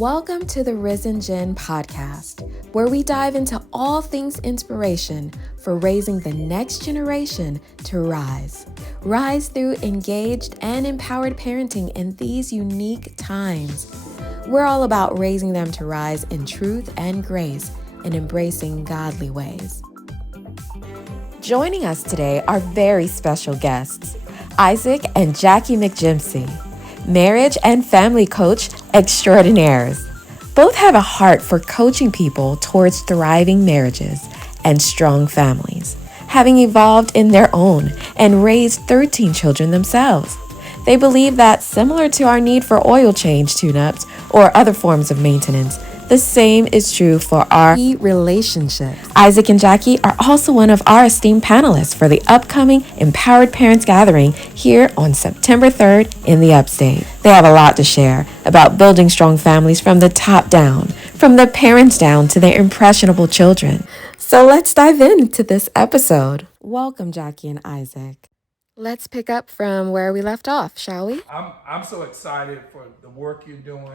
Welcome to the RiZN Gen Podcast, where we dive into all things inspiration for raising the next generation to rise. Rise through engaged and empowered parenting in these unique times. We're all about raising them to rise in truth and grace and embracing godly ways. Joining us today are very special guests, Isaac and Jackie McJimpsey, marriage and family coach extraordinaires. Both have a heart for coaching people towards thriving marriages and strong families, having evolved in their own and raised 13 children themselves. They believe that similar to our need for oil change tuneups or other forms of maintenance, the same is true for our relationships. Isaac and Jackie are also one of our esteemed panelists for the upcoming Empowered Parents Gathering here on September 3rd in the Upstate. They have a lot to share about building strong families from the top down, from the parents down to their impressionable children. So let's dive into this episode. Welcome, Jackie and Isaac. Let's pick up from where we left off, shall we? I'm so excited for the work you're doing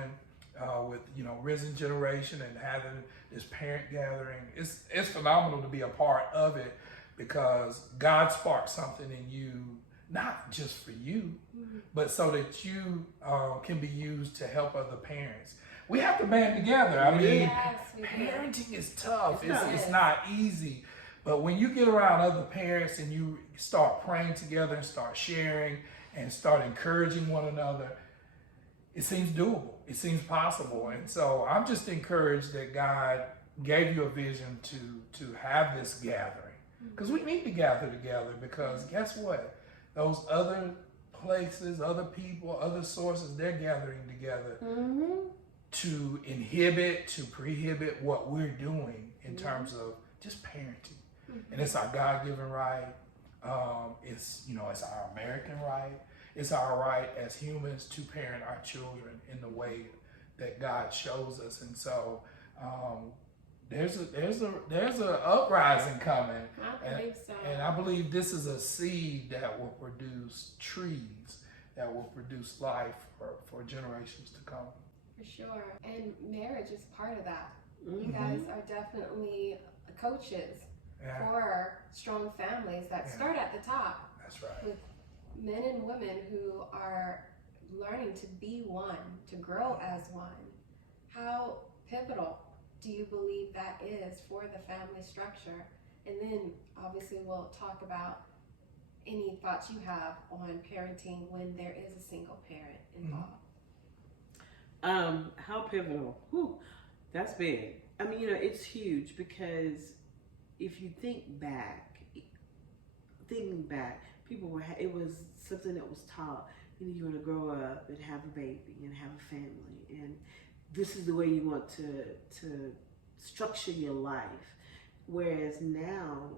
with RiZN Generation and having this parent gathering. It's phenomenal to be a part of it because God sparked something in you, not just for you, but so that you can be used to help other parents. We have to band together. I mean, parenting is tough. It's not easy. But when you get around other parents and you start praying together and start sharing and start encouraging one another, it seems doable. It seems possible. And so I'm just encouraged that God gave you a vision to have this gathering. Because we need to gather together because guess what? Those other places, other people, other sources, they're gathering together to inhibit, to prohibit what we're doing in terms of just parenting. And it's our God-given right. It's our American right. It's our right as humans to parent our children in the way that God shows us. And so there's a uprising coming. I believe so. And I believe this is a seed that will produce trees, that will produce life for generations to come. For sure. And marriage is part of that. You guys are definitely coaches for strong families that start at the top. That's right. With men and women who are learning to be one, to grow as one. How pivotal do you believe that is for the family structure? And then obviously we'll talk about any thoughts you have on parenting when there is a single parent involved. How pivotal? Whew, that's big. I mean, it's huge because if you think back, it was something that was taught. You're going to grow up and have a baby and have a family, and this is the way you want to structure your life. Whereas now,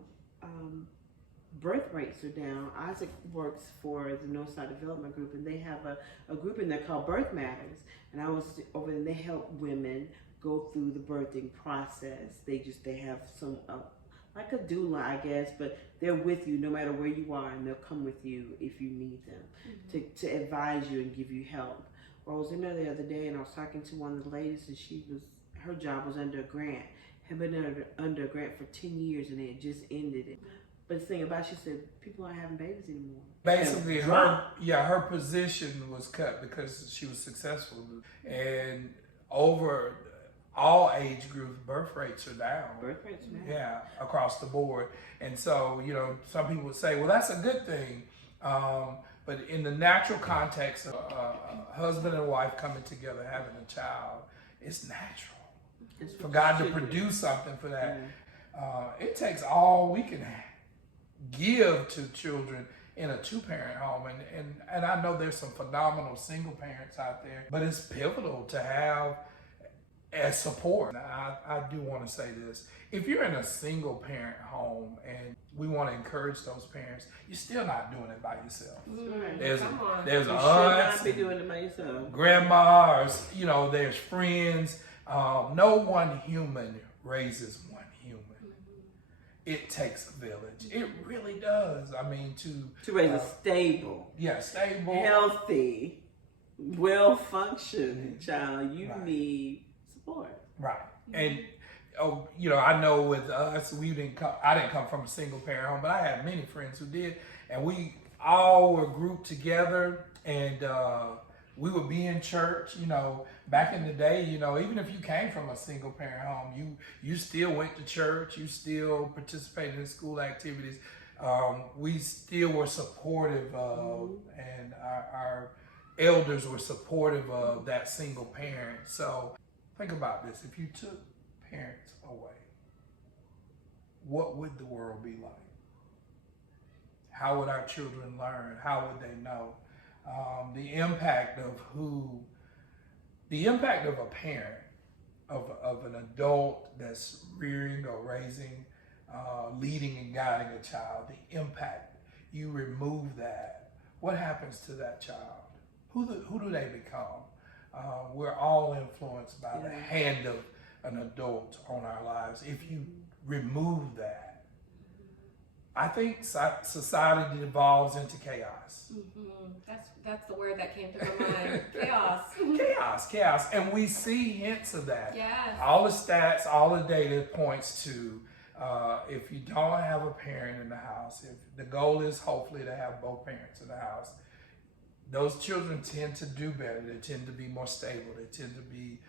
birth rates are down. Isaac works for the Northside Development Group, and they have a group in there called Birth Matters. And I was over there, and they help women go through the birthing process. They have some like a doula, I guess, but they're with you no matter where you are, and they'll come with you if you need them to advise you and give you help. Well, I was in there the other day, and I was talking to one of the ladies, and her job was under a grant. Had been under a grant for 10 years, and they had just ended it. But the thing about it, she said, people aren't having babies anymore. Basically, her position was cut because she was successful. And over all age groups, birth rates are down. Yeah, across the board. And so, some people would say, well, that's a good thing. But in the natural context of a husband and wife coming together, having a child, it's natural. For God to produce something for that. It takes all we can give to children in a two-parent home. And I know there's some phenomenal single parents out there, but it's pivotal to have as support. I do want to say this. If you're in a single parent home and we want to encourage those parents, you're still not doing it by yourself. There's aunts, be doing it by yourself. Grandma, or there's friends. No one human raises one human. It takes a village. It really does. I mean, to raise a stable, stable, healthy well-functioned child, you need support. Right. And you know, I know with us, I didn't come from a single parent home, but I had many friends who did, and we all were grouped together, and we would be in church. You know, back in the day, you know, even if you came from a single parent home, you still went to church, you still participated in school activities. We still were supportive of, and our elders were supportive of that single parent. So think about this: if you took parents away, what would the world be like? How would our children learn? How would they know? The impact of a parent, of an adult that's rearing or raising, leading and guiding a child, the impact, you remove that, what happens to that child? Who do they become? We're all influenced by the hand of an adult on our lives. If you remove that, I think society devolves into chaos. That's the word that came to my mind. Chaos. And we see hints of that. Yes. All the stats, all the data points to if you don't have a parent in the house, if the goal is hopefully to have both parents in the house, those children tend to do better. They tend to be more stable. They tend to be,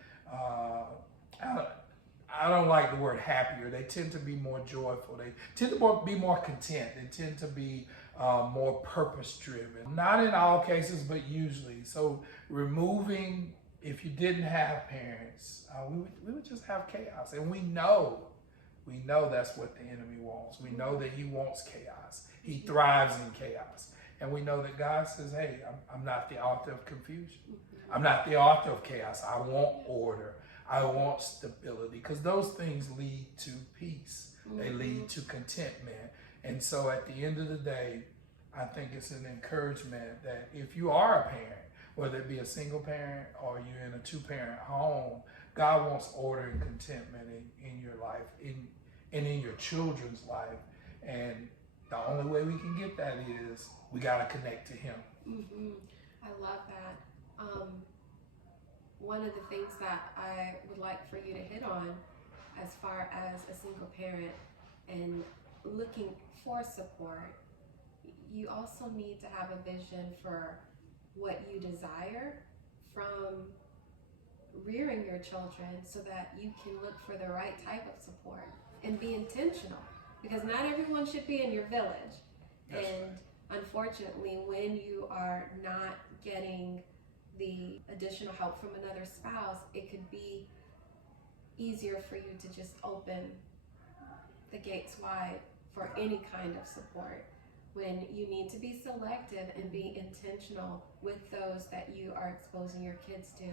I don't like the word happier. They tend to be more joyful. They tend to be more content. They tend to be more purpose-driven. Not in all cases, but usually. So removing, if you didn't have parents, we would just have chaos. And we know that's what the enemy wants. We know that he wants chaos. He thrives in chaos. And we know that God says, hey, I'm not the author of confusion. I'm not the author of chaos. I want order. I want stability, because those things lead to peace. They lead to contentment. And so at the end of the day, I think it's an encouragement that if you are a parent, whether it be a single parent or you're in a two-parent home, God wants order and contentment in your life, and in your children's life. And the only way we can get that is we got to connect to him. I love that. One of the things that I would like for you to hit on as far as a single parent and looking for support, you also need to have a vision for what you desire from rearing your children so that you can look for the right type of support and be intentional, because not everyone should be in your village. Yes. And unfortunately, when you are not getting the additional help from another spouse, it could be easier for you to just open the gates wide for any kind of support, when you need to be selective and be intentional with those that you are exposing your kids to.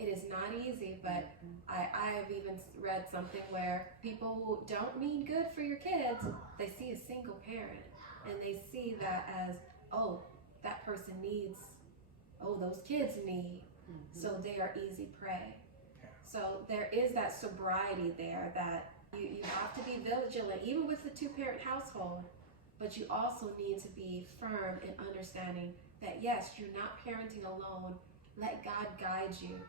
It is not easy, but I have even read something where people who don't mean good for your kids, they see a single parent and they see that as, oh, that person needs, oh, those kids need, so they are easy prey. So there is that sobriety there that you have to be vigilant, even with the two-parent household, but you also need to be firm in understanding that, yes, you're not parenting alone. Let God guide you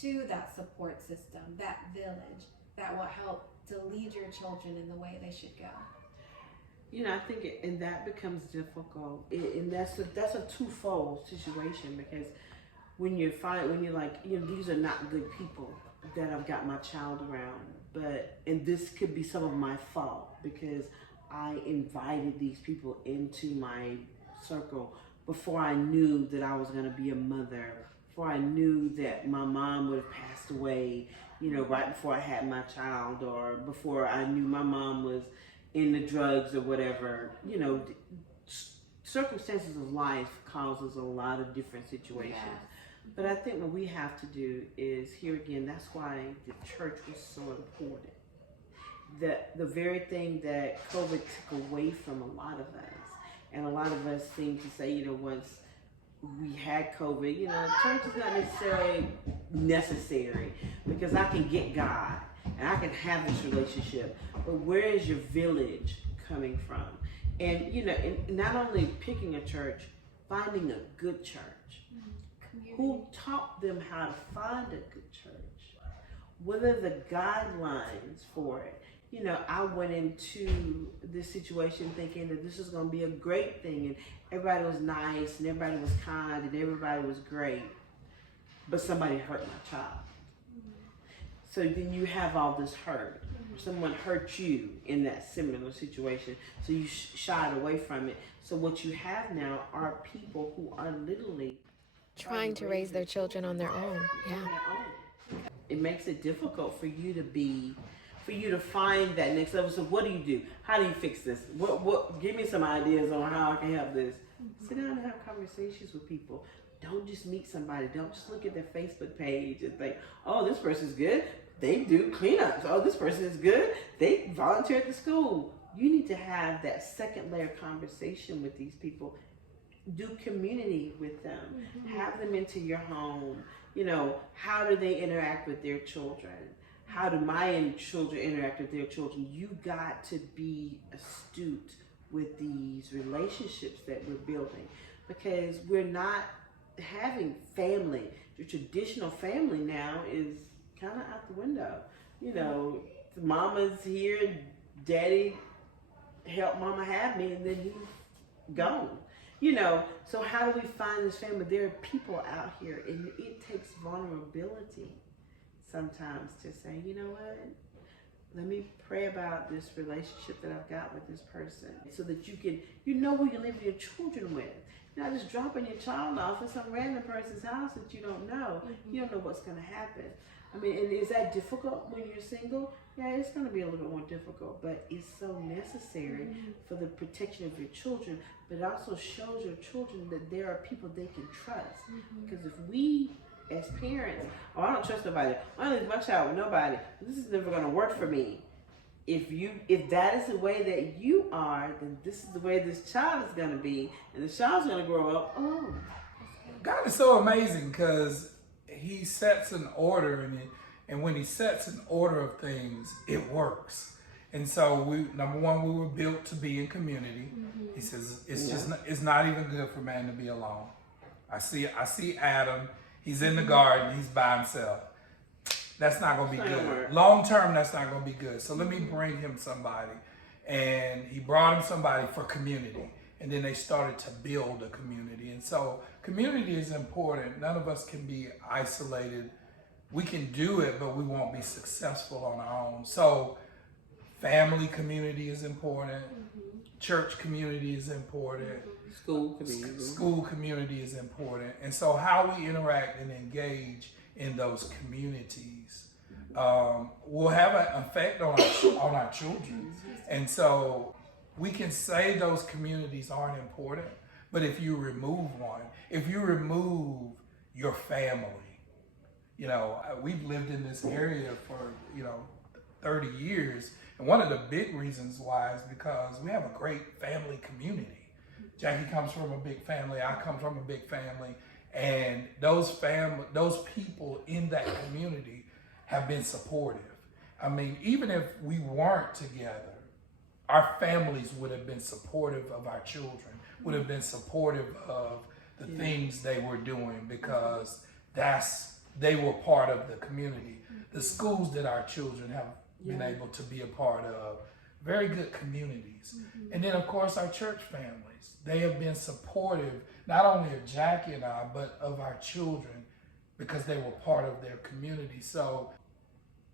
to that support system, that village that will help to lead your children in the way they should go. You know, I think and that becomes difficult, and that's a twofold situation, because when you're like, you know, these are not good people that I've got my child around, and this could be some of my fault because I invited these people into my circle before I knew that I was going to be a mother, before I knew that my mom would have passed away, you know, right before I had my child, or before I knew my mom was in the drugs or whatever. You know, circumstances of life causes a lot of different situations. Yeah. But I think what we have to do is, here again, that's why the church was so important. The very thing that COVID took away from a lot of us, and a lot of us seem to say, you know, once we had COVID, you know, church is not necessarily necessary because I can get God and I can have this relationship. But where is your village coming from? And, you know, and not only picking a church, finding a good church. who taught them how to find a good church? What are the guidelines for it? You know, I went into this situation thinking that this was going to be a great thing, and everybody was nice, and everybody was kind, and everybody was great, but somebody hurt my child. So then you have all this hurt. Someone hurt you in that similar situation, so you shied away from it. So what you have now are people who are literally Trying to raise their children on their own. Yeah. It makes it difficult for you to find that next level. So what do? How do you fix this? What give me some ideas on how I can help this. Sit down and have conversations with people. Don't just meet somebody. Don't just look at their Facebook page and think, oh, this person's good. They do cleanups. Oh, this person is good. They volunteer at the school. You need to have that second layer conversation with these people. Do community with them. Have them into your home. You know, how do they interact with their children? How do my children interact with their children? You got to be astute with these relationships that we're building, because we're not having family. The traditional family now is kind of out the window. You know, the mama's here, daddy helped mama have me, and then he's gone. You know, so how do we find this family? There are people out here, and it takes vulnerability sometimes to say, you know what, let me pray about this relationship that I've got with this person, so that you know who you're leaving your children with. You're not just dropping your child off at some random person's house that you don't know. You don't know what's going to happen. I mean, and is that difficult when you're single? Yeah, it's going to be a little bit more difficult, but it's so necessary for the protection of your children. But it also shows your children that there are people they can trust. Because if we, as parents, oh, I don't trust nobody, I don't leave my child with nobody, this is never going to work for me. If that is the way that you are, then this is the way this child is going to be, and the child's going to grow up. Oh, God is so amazing, because he sets an order in it, and when he sets an order of things, it works. And so number one, we were built to be in community. He says it's not even good for man to be alone. I see Adam. He's in the garden. He's by himself. That's not going to be good. Long term, that's not going to be good. So let me bring him somebody. And he brought him somebody for community. And then they started to build a community. And so community is important. None of us can be isolated. We can do it, but we won't be successful on our own. So family community is important. Church community is important. School community is important. And so how we interact and engage in those communities will have an effect on our children. And so we can say those communities aren't important, but if you remove one, if you remove your family, you know, we've lived in this area for, 30 years. And one of the big reasons why is because we have a great family community. Jackie comes from a big family. I come from a big family. And those people in that community have been supportive. I mean, even if we weren't together, our families would have been supportive of our children, would have been supportive of the things they were doing, because they were part of the community. The schools that our children have been able to be a part of, very good communities. And then of course our church families, they have been supportive, not only of Jackie and I, but of our children, because they were part of their community. So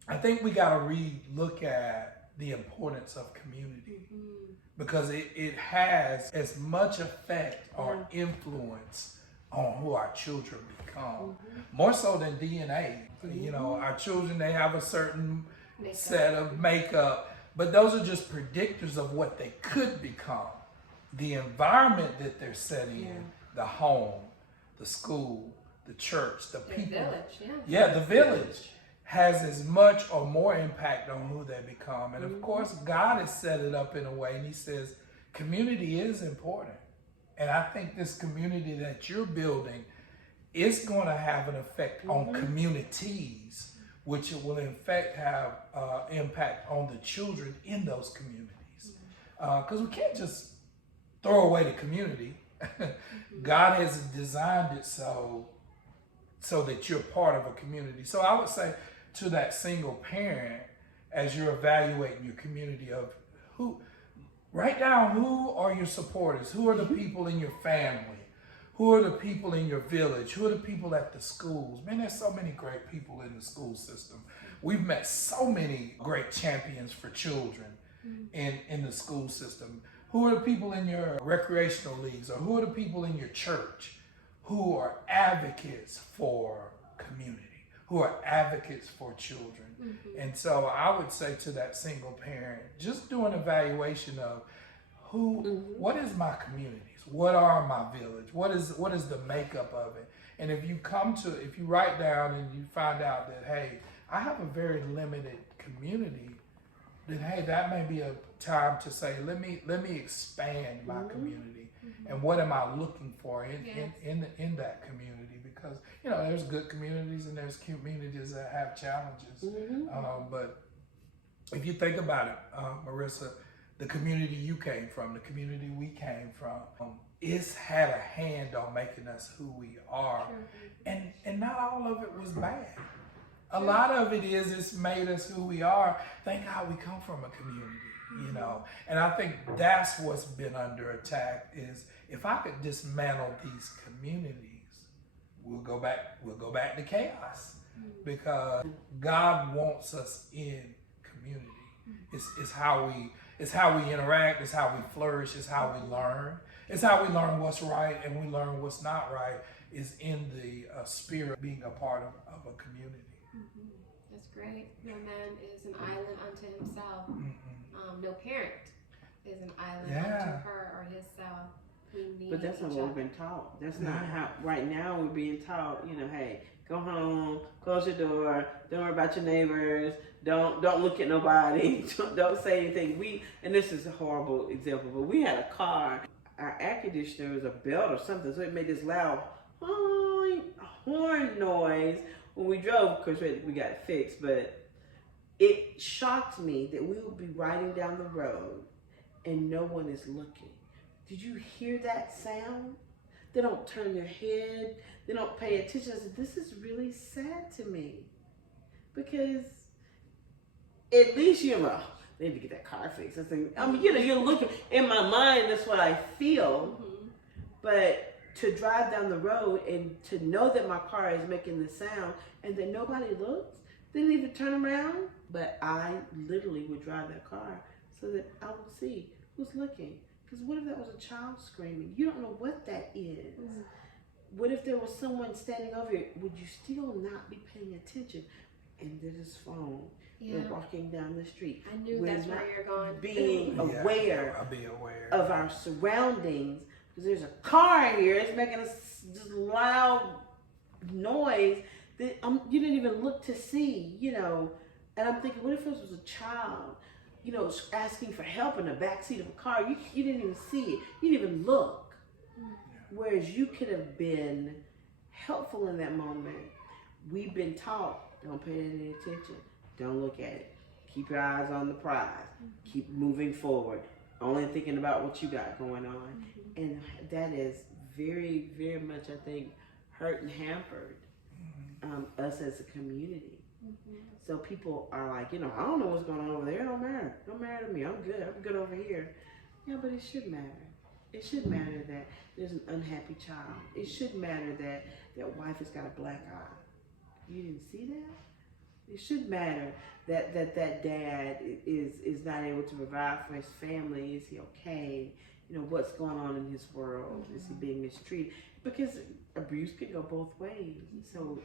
I think we got to re-look at the importance of community, because it has as much effect or influence on who our children become, more so than DNA. You know, our children, they have a certain set of makeup, but those are just predictors of what they could become. The environment that they're set in, the home, the school, the church, the people, the village has as much or more impact on who they become. And of course, God has set it up in a way, and he says community is important. And I think this community that you're building is going to have an effect on communities, which will in fact have impact on the children in those communities. Because we can't just throw away the community. God has designed it so so that you're part of a community. So I would say to that single parent, as you're evaluating your community, of write down who are your supporters, who are the people in your family, who are the people in your village, who are the people at the schools. Man, there's so many great people in the school system. We've met so many great champions for children in the school system. Who are the people in your recreational leagues, or who are the people in your church who are advocates for community, who are advocates for children? And so I would say to that single parent, just do an evaluation of what is my communities? What are my village? What is the makeup of it? And if you write down and you find out that, hey, I have a very limited community, then hey, that may be a time to say, let me expand my community, and what am I looking for in that community? Because there's good communities and there's communities that have challenges. But if you think about it, Marissa, the community you came from, the community we came from, it's had a hand on making us who we are, and not all of it was bad. A lot of it is it's made us who we are. Thank God we come from a community, And I think that's what's been under attack, is if I could dismantle these communities, we'll go back to chaos, because God wants us in community. It's how we interact, it's how we flourish, it's how we learn. It's how we learn what's right and we learn what's not right, is in the spirit of being a part of a community. That's great. No man is an island unto himself. No parent is an island unto her or himself. But that's not what we've been taught. That's not how. Right now we're being taught. Hey, go home, close your door, don't worry about your neighbors, don't look at nobody, don't say anything. And this is a horrible example, but we had a car. Our air conditioner was a belt or something, so it made this loud horn noise when we drove. Of course, we got it fixed, but it shocked me that we would be riding down the road and no one is looking. Did you hear that sound? They don't turn their head. They don't pay attention. I said, this is really sad to me, because at least they need to get that car fixed. You're looking, in my mind, that's what I feel. But to drive down the road and to know that my car is making the sound and that nobody looks, didn't even turn around. But I literally would drive that car so that I would see who's looking. Because what if that was a child screaming? You don't know what that is. What if there was someone standing over here? Would you still not be paying attention? And there's his phone. We're walking down the street. I knew that's where you're going. Being aware I'll be aware of our surroundings. Because there's a car here. It's making this loud noise that you didn't even look to see, And I'm thinking, what if this was a child, asking for help in the backseat of a car? You didn't even see it. You didn't even look. Whereas you could have been helpful in that moment. We've been taught, don't pay any attention. Don't look at it. Keep your eyes on the prize. Keep moving forward. Only thinking about what you got going on. And that is very, very much, I think, hurt and hampered us as a community. So people are like, I don't know what's going on over there. It don't matter. Don't matter to me. I'm good. I'm good over here. Yeah, but it should matter. It should matter that there's an unhappy child. It should matter that that wife has got a black eye. You didn't see that? It should matter that dad is not able to provide for his family. Is he okay? What's going on in his world? Is he being mistreated? Because abuse can go both ways. So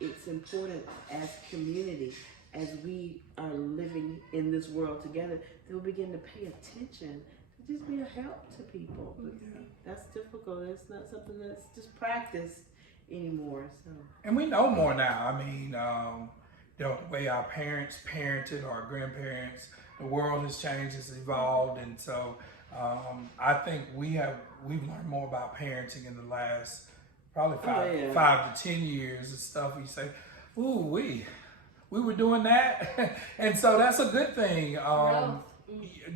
it's important as community, as we are living in this world together, that we begin to pay attention to just be a help to people. That's difficult. It's not something that's just practiced anymore. So. And we know more now. The way our parents parented, our grandparents, the world has changed, it's evolved, and so I think we've learned more about parenting in the last probably 5 to 10 years and stuff. You say, ooh, we were doing that, and so that's a good thing.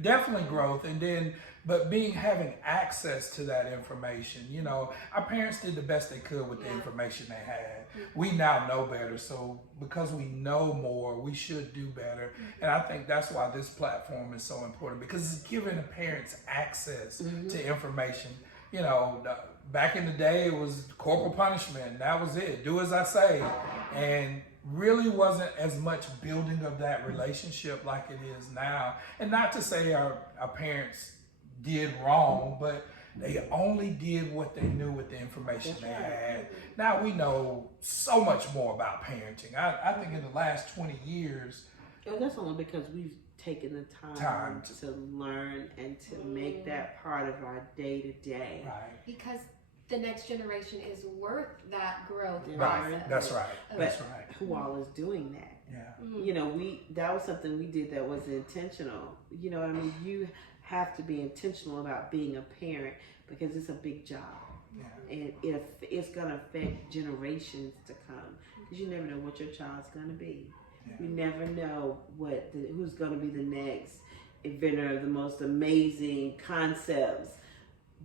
definitely growth, and then but having access to that information. You know, our parents did the best they could with the information they had. We now know better, so because we know more, we should do better. And I think that's why this platform is so important, because it's giving the parents access to information. You know, back in the day, it was corporal punishment. That was it. Do as I say. And really wasn't as much building of that relationship like it is now. And not to say our parents did wrong, but they only did what they knew with the information they had. Now we know so much more about parenting. I think in the last 20 years. That's only because we've taken the time to learn and to make that part of our day to day. Right. Because the next generation is worth that growth Right. process. That's right. That's right. Who all is doing that? Yeah. You know, that was something we did that was intentional. You know what I mean? You have to be intentional about being a parent because it's a big job. Yeah. And it's going to affect generations to come, because you never know what your child's going to be. Yeah. You never know who's going to be the next inventor of the most amazing concepts.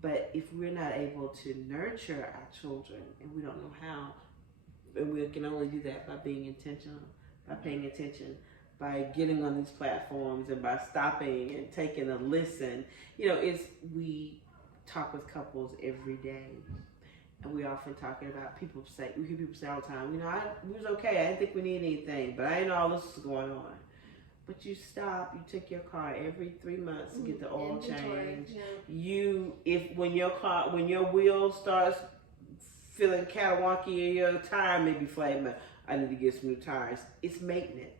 But if we're not able to nurture our children, and we don't know how, and we can only do that by being intentional, by paying attention, by getting on these platforms, and by stopping and taking a listen. You know, we talk with couples every day, and we often talking about we hear people say all the time, you know, we was okay, I didn't think we needed anything, but I didn't know all this was going on. But you stop, you take your car every 3 months to get the oil change. Yeah. When your wheel starts feeling kind of wonky, and your tire may be flat, I need to get some new tires. It's maintenance.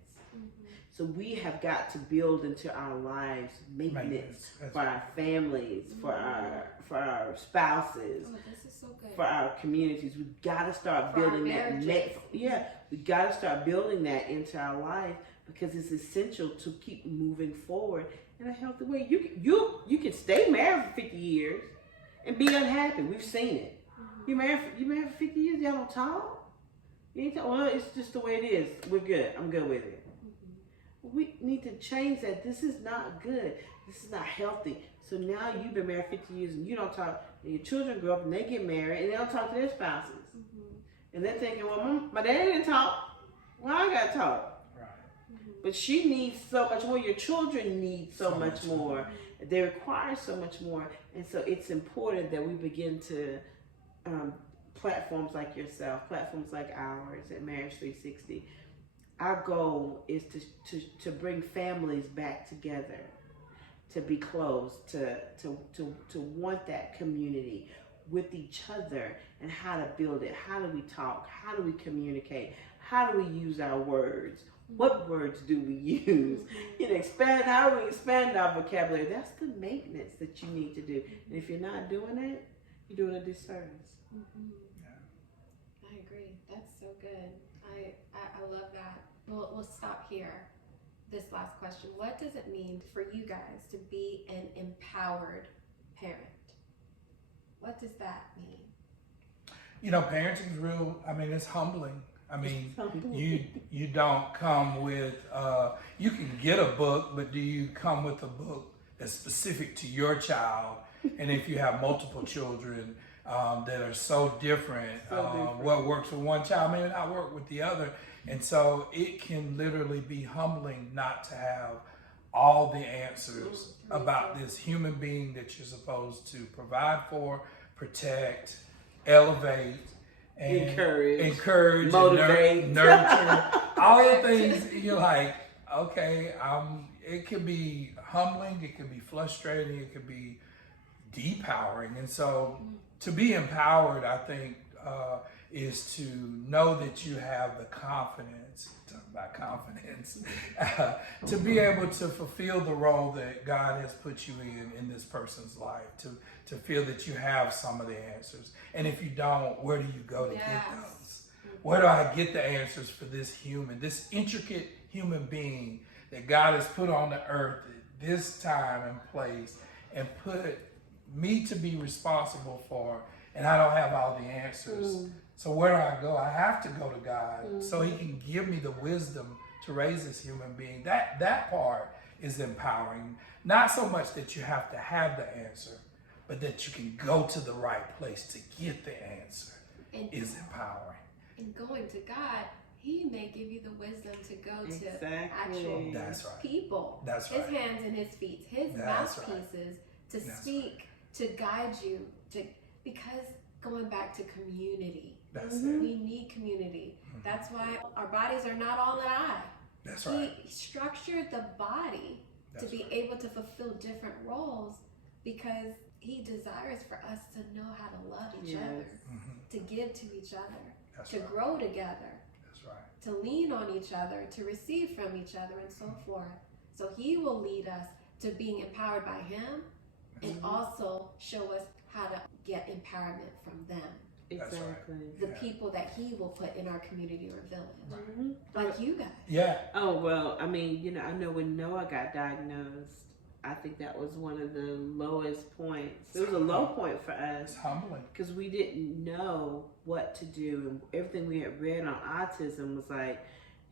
So we have got to build into our lives maintenance for our families, for our spouses, this is so good. for our communities. We've got to start building that. We've got to start building that into our life, because it's essential to keep moving forward in a healthy way. You can stay married for 50 years and be unhappy. We've seen it. You married for 50 years, y'all don't talk? You ain't talk? Well, it's just the way it is. We're good. I'm good with it. We need to change that. This is not good. This is not healthy. So now you've been married 50 years and you don't talk, and your children grow up and they get married and they don't talk to their spouses. And they're thinking, well, my dad didn't talk. Well, I got to talk. But she needs so much more. Your children need so much more. They require so much more. And so it's important that we begin to, platforms like yourself, platforms like ours at Marriage 360, our goal is to bring families back together, to be close, to want that community with each other, and how to build it. How do we talk? How do we communicate? How do we use our words? What words do we use? You know, how do we expand our vocabulary? That's the maintenance that you need to do. And if you're not doing it, you're doing a disservice. I agree. That's so good. I love that. We'll stop here. This last question. What does it mean for you guys to be an empowered parent? What does that mean? You know, parenting is real. I mean, it's humbling. I mean, you don't come with, you can get a book, but do you come with a book that's specific to your child? And if you have multiple children that are so different, what works for one child may not work with the other. And so it can literally be humbling not to have all the answers about this human being that you're supposed to provide for, protect, elevate, and encourage, motivate, nurture, all the things. You're like, okay, it could be humbling, it could be frustrating, it could be depowering. And so to be empowered, I think, is to know that you have the confidence, talk about confidence, to be able to fulfill the role that God has put you in this person's life, to feel that you have some of the answers. And if you don't, where do you go to get those? Where do I get the answers for this human, this intricate human being that God has put on the earth at this time and place and put me to be responsible for, and I don't have all the answers. So where do I go? I have to go to God so he can give me the wisdom to raise this human being. That part is empowering. Not so much that you have to have the answer, but that you can go to the right place to get the answer is empowering. And going to God, He may give you the wisdom to go to actual That's right. people. That's His right. hands and His feet, His That's mouthpieces to That's speak, to guide you, because going back to community. That's it. We need community. That's why our bodies are not all an eye. That's right. He structured the body to be able to fulfill different roles because He desires for us to know how to love each other, to give to each other, to grow together, to lean on each other, to receive from each other, and so forth. So He will lead us to being empowered by Him and also show us how to get empowerment from them. Exactly. The people that He will put in our community or village. Like you guys. Yeah. Oh, well, I mean, I know when Noah got diagnosed, I think that was one of the lowest points. It was a low point for us. It's humbling. Because we didn't know what to do. And everything we had read on autism was like,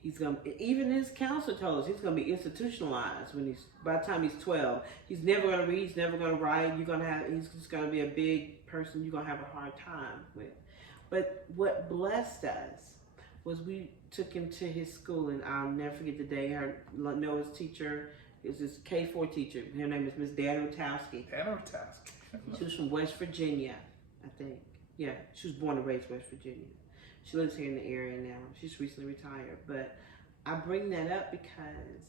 even his counselor told us he's going to be institutionalized by the time he's 12. He's never going to read, he's never going to write. He's just going to be a big person you're going to have a hard time with. But what blessed us was we took him to his school, and I'll never forget the day. Noah's teacher is this K4 teacher. Her name is Miss Dan Rotowski. She was from West Virginia, I think. Yeah, she was born and raised West Virginia. She lives here in the area now. She's recently retired. But I bring that up because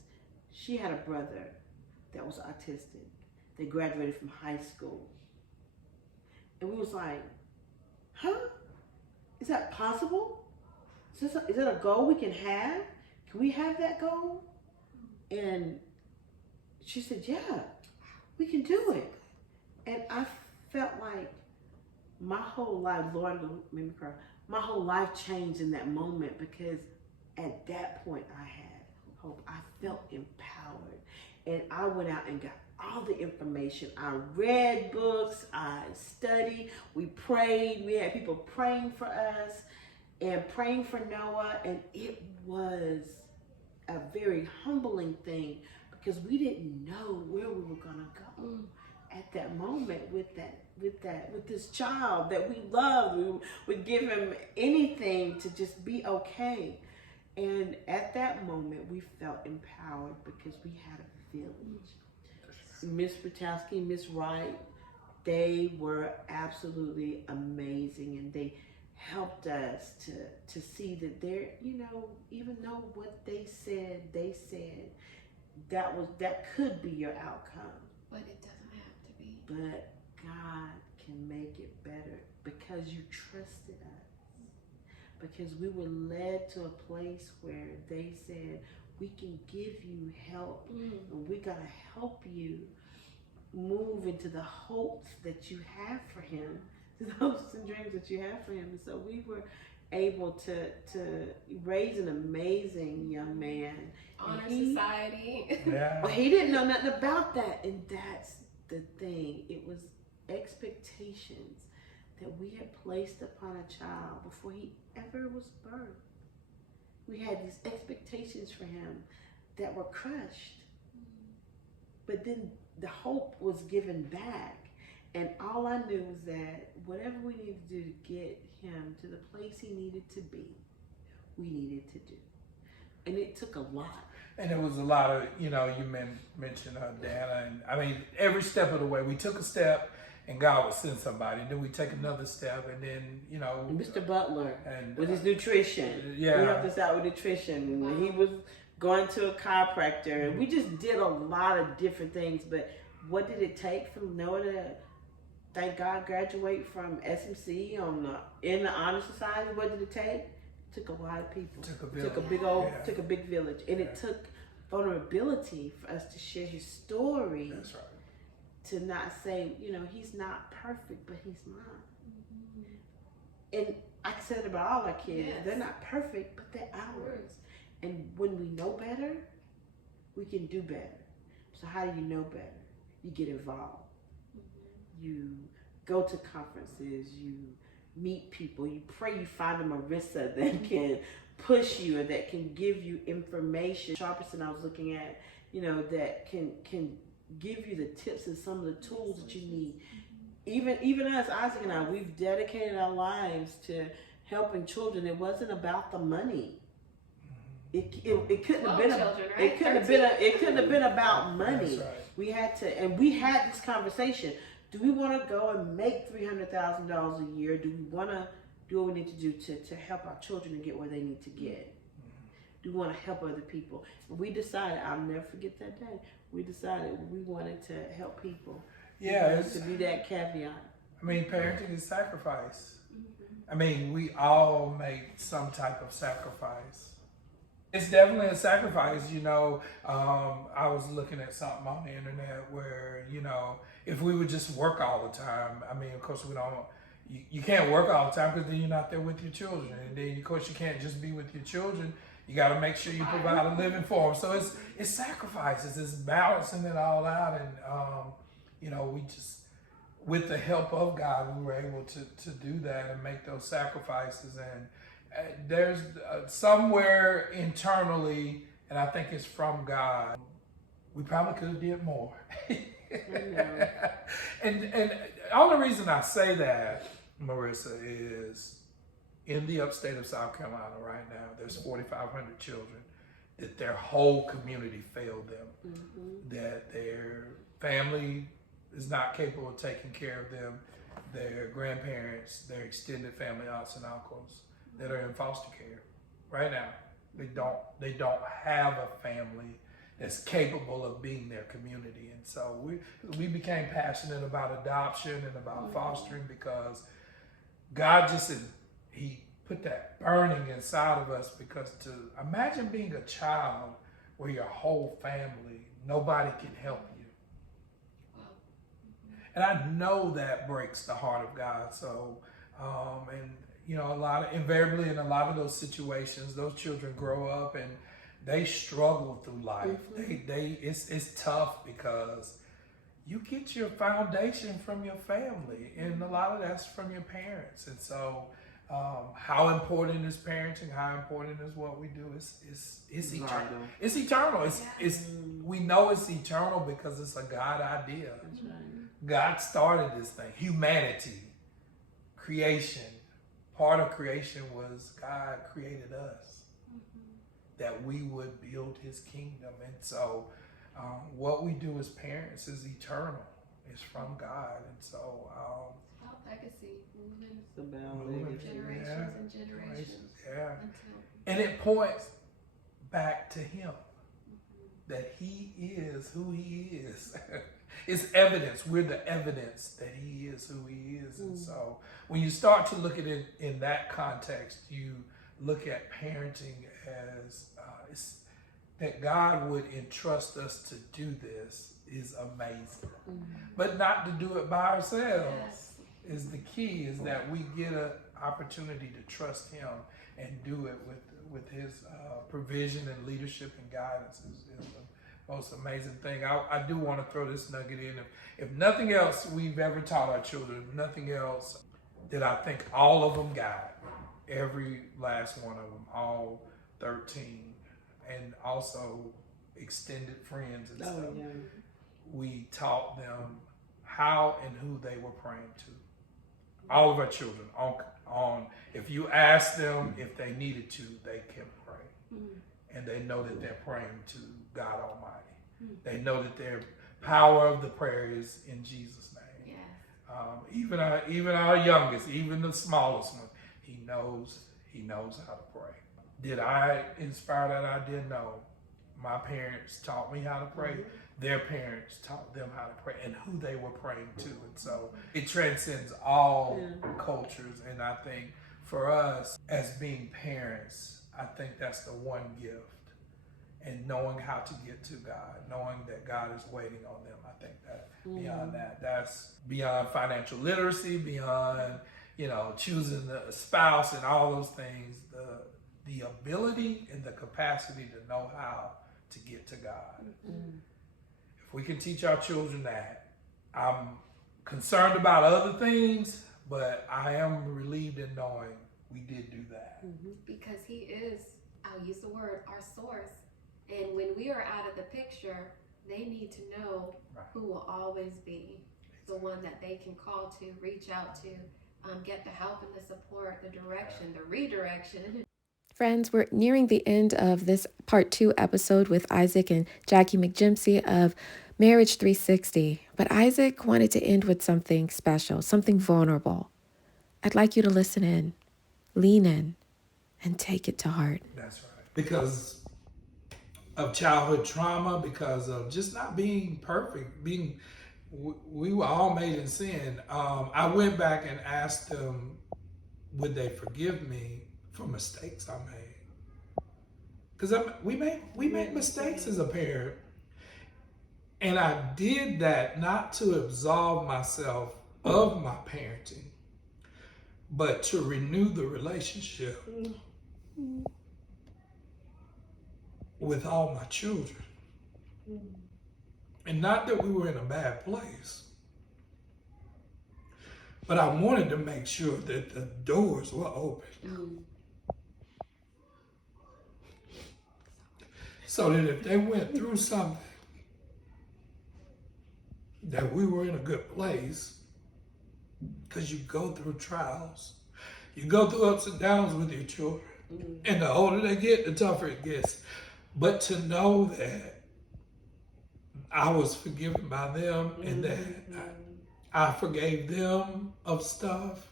she had a brother that was autistic. They graduated from high school. And we was like, huh? Is that possible? Is that a goal we can have? Can we have that goal? And she said, yeah, we can do it. And I felt like my whole life, Lord, made me cry. My whole life changed in that moment because at that point I had hope. I felt empowered. And I went out and got all the information. I read books, I studied, we prayed, we had people praying for us and praying for Noah. And it was a very humbling thing because we didn't know where we were gonna go at that moment with this child that we loved. We would give him anything to just be okay. And at that moment, we felt empowered because we had a village. Miss Rotowski, Miss Wright, they were absolutely amazing, and they helped us to see that they're, even though what they said that could be your outcome. But it doesn't have to be. But God can make it better because you trusted us. Because we were led to a place where they said, we can give you help, and we're going to help you move into the hopes that you have for him, the hopes and dreams that you have for him. And so we were able to raise an amazing young man. Honor society. Yeah. He didn't know nothing about that, and that's the thing. It was expectations that we had placed upon a child before he ever was birthed. We had these expectations for him that were crushed. But then the hope was given back. And all I knew was that whatever we needed to do to get him to the place he needed to be, we needed to do. And it took a lot. And it was a lot of, you mentioned Dana. And I mean, every step of the way, we took a step and God would send somebody. And then we take another step, and then, Mr. Butler, and with his nutrition. Yeah. He helped us out with nutrition. Wow. He was going to a chiropractor. We just did a lot of different things. But what did it take for Noah to, thank God, graduate from SMC in the Honor Society? What did it take? It took a lot of people. Took a big village. And it took vulnerability for us to share his story. That's right. To not say, he's not perfect, but he's not. And I said it about all our kids. Yes. They're not perfect, but they're ours. And when we know better, we can do better. So how do you know better? You get involved. You go to conferences. You meet people. You pray you find a Marissa that can push you or that can give you information. Sharperson I was looking at, that can give you the tips and some of the tools that you need. Even us, Isaac and I, we've dedicated our lives to helping children. It wasn't about the money. It couldn't have been children, right? it couldn't have been about money. Right. We had this conversation. Do we want to go and make $300,000 a year? Do we want to do what we need to do to help our children and get where they need to get? Do we want to help other people? And we decided, I'll never forget that day. We decided we wanted to help people. Yeah, to be that caveat. I mean, parenting is sacrifice. I mean, we all make some type of sacrifice. It's definitely a sacrifice, I was looking at something on the internet where, if we would just work all the time, I mean, of course you can't work all the time because then you're not there with your children. And then, of course, you can't just be with your children. You got to make sure you provide a living for them. So it's sacrifices, it's balancing it all out. And, we just, with the help of God, we were able to do that and make those sacrifices. And there's somewhere internally, and I think it's from God, we probably could have did more. And the only reason I say that, Marissa, is in the upstate of South Carolina right now, there's 4,500 children that their whole community failed them, that their family is not capable of taking care of them, their grandparents, their extended family, aunts and uncles that are in foster care right now. They don't have a family that's capable of being their community. And so we became passionate about adoption and about fostering because God he put that burning inside of us, because to imagine being a child where your whole family, nobody can help you. And I know that breaks the heart of God. So, invariably in a lot of those situations, those children grow up and they struggle through life. It's tough because you get your foundation from your family, and a lot of that's from your parents. And so, how important is parenting? How important is what we do? It's eternal. It's eternal. We know it's eternal because it's a God idea. That's right. God started this thing. Humanity, creation. Part of creation was God created us, that we would build his kingdom. And so what we do as parents is eternal. It's from God. And so it's about legacy, moving generations and generations. Yeah. And it points back to him, that he is who he is. It's evidence. We're the evidence that he is who he is. And so when you start to look at it in that context, you look at parenting as that God would entrust us to do this is amazing. But not to do it by ourselves is the key, is that we get an opportunity to trust him and do it with his provision and leadership and guidance is the most amazing thing. I do want to throw this nugget in. If nothing else we've ever taught our children, if nothing else, that I think all of them got, every last one of them, all 13, and also extended friends and stuff. Yeah. We taught them how and who they were praying to. All of our children, on if you ask them if they needed to, they can pray. And they know that they're praying to God Almighty. They know that their power of the prayer is in Jesus' name. Even our youngest, even the smallest one, he knows how to pray. Did I inspire that idea? No. My parents taught me how to pray. Their parents taught them how to pray and who they were praying to. And so it transcends all cultures. And I think for us as being parents, I think that's the one gift. And knowing how to get to God, knowing that God is waiting on them. I think that beyond that, that's beyond financial literacy, beyond, choosing a spouse and all those things, the ability and the capacity to know how to get to God. If we can teach our children that, I'm concerned about other things, But I am relieved in knowing we did do that. Because he is, I'll use the word, our source. And when we are out of the picture, they need to know who will always be the one that they can call to, reach out to, get the help and the support, the direction, the redirection. Friends, we're nearing the end of this part 2 episode with Isaac and Jackie McJimpsey of Marriage 360. But Isaac wanted to end with something special, something vulnerable. I'd like you to listen in, lean in, and take it to heart. That's right. Because of childhood trauma, because of just not being perfect, we were all made in sin. I went back and asked them, would they forgive me for mistakes I made? Because we make mistakes as a parent. And I did that not to absolve myself of my parenting, but to renew the relationship with all my children. And not that we were in a bad place, but I wanted to make sure that the doors were open. So that if they went through something, that we were in a good place. Because you go through trials. You go through ups and downs with your children. And the older they get, the tougher it gets. But to know that I was forgiven by them and that I forgave them of stuff,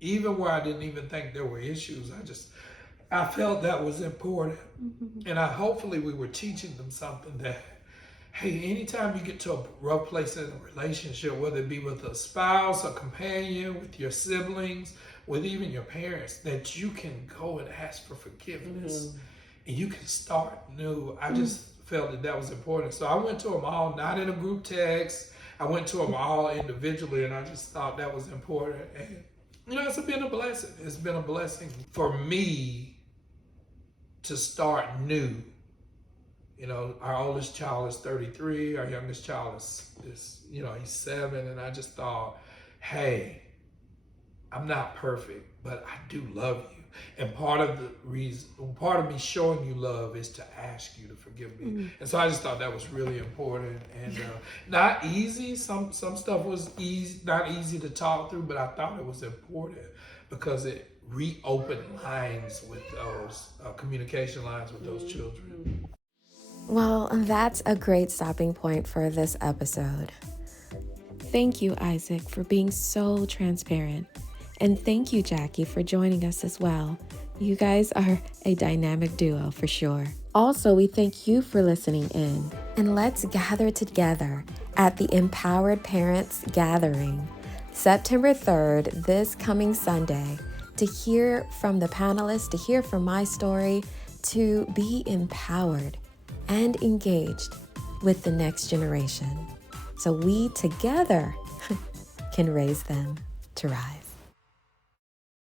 even where I didn't even think there were issues, I felt that was important. And hopefully we were teaching them something that, hey, anytime you get to a rough place in a relationship, whether it be with a spouse, a companion, with your siblings, with even your parents, that you can go and ask for forgiveness and you can start new. I just felt that was important. So I went to them all, not in a group text. I went to them all individually, and I just thought that was important. And, it's been a blessing. It's been a blessing for me to start new. Our oldest child is 33. Our youngest child is he's 7. And I just thought, hey, I'm not perfect, but I do love you. And part of me showing you love is to ask you to forgive me. And so I just thought that was really important and not easy. Some stuff was not easy to talk through, but I thought it was important because it reopened lines with those communication lines with those children. Well, that's a great stopping point for this episode. Thank you, Isaac, for being so transparent. And thank you, Jackie, for joining us as well. You guys are a dynamic duo for sure. Also, we thank you for listening in. And let's gather together at the Empowered Parents Gathering, September 3rd, this coming Sunday, to hear from the panelists, to hear from my story, to be empowered and engaged with the next generation, so we together can raise them to rise.